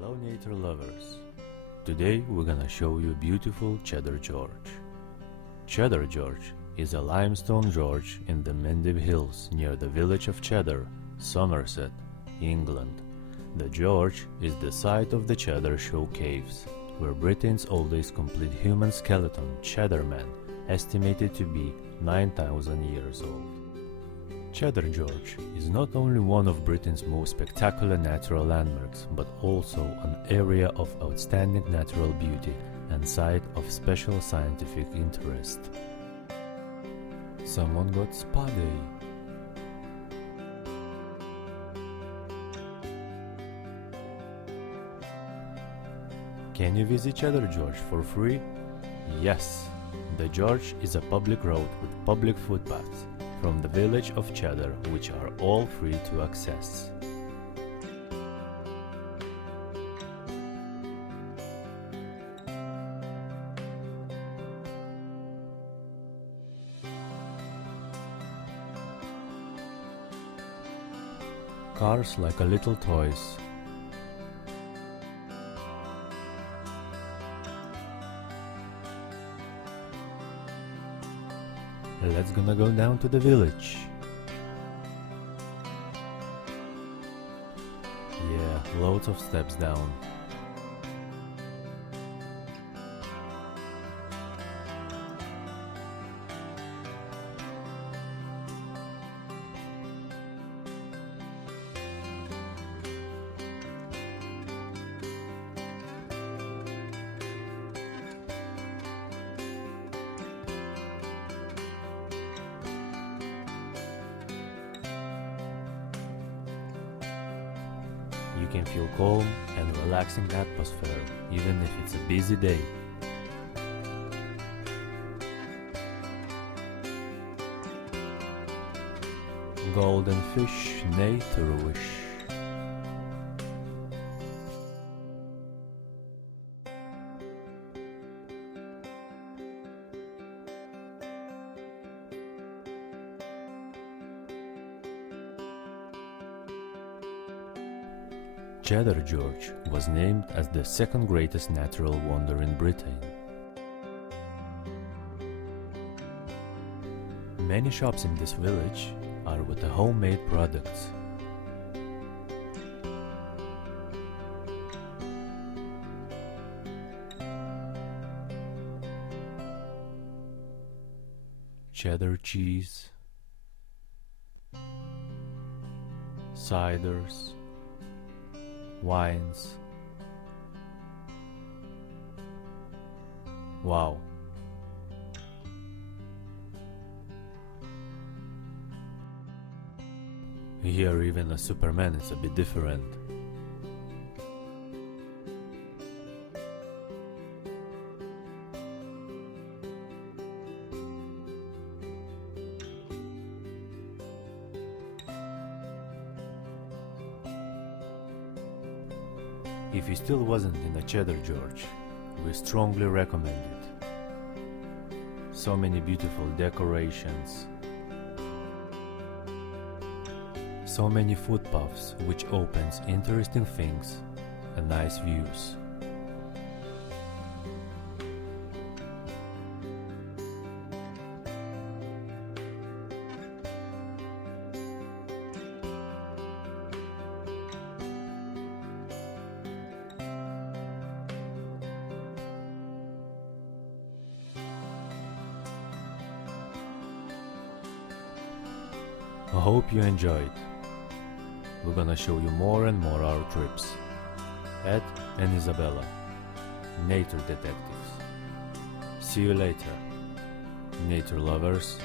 Hello nature lovers! Today we're gonna show you beautiful Cheddar Gorge. Cheddar Gorge is a limestone gorge in the Mendive Hills near the village of Cheddar, Somerset, England. The gorge is the site of the Cheddar Show Caves, where Britain's oldest complete human skeleton, Cheddar Man, estimated to be 9,000 years old. Cheddar Gorge is not only one of Britain's most spectacular natural landmarks, but also an area of outstanding natural beauty and site of special scientific interest. Someone got spa day. Can you visit Cheddar Gorge for free? Yes! The gorge is a public road with public footpaths from the village of Cheddar, which are all free to access. Cars like a little toys. Let's gonna go down to the village. Yeah, loads of steps down. You can feel calm and relaxing atmosphere even if it's a busy day. Golden fish, nature wish. Cheddar Gorge was named as the second greatest natural wonder in Britain. Many shops in this village are with the homemade products. Cheddar cheese, ciders, wines. Wow! Here even a Superman is a bit different. If you still wasn't in the Cheddar Gorge, we strongly recommend it. So many beautiful decorations, so many footpaths which opens interesting things and nice views. I hope you enjoyed. We're gonna show you more and more our trips. Ed and Isabella, Nature Detectives. See you later, nature lovers.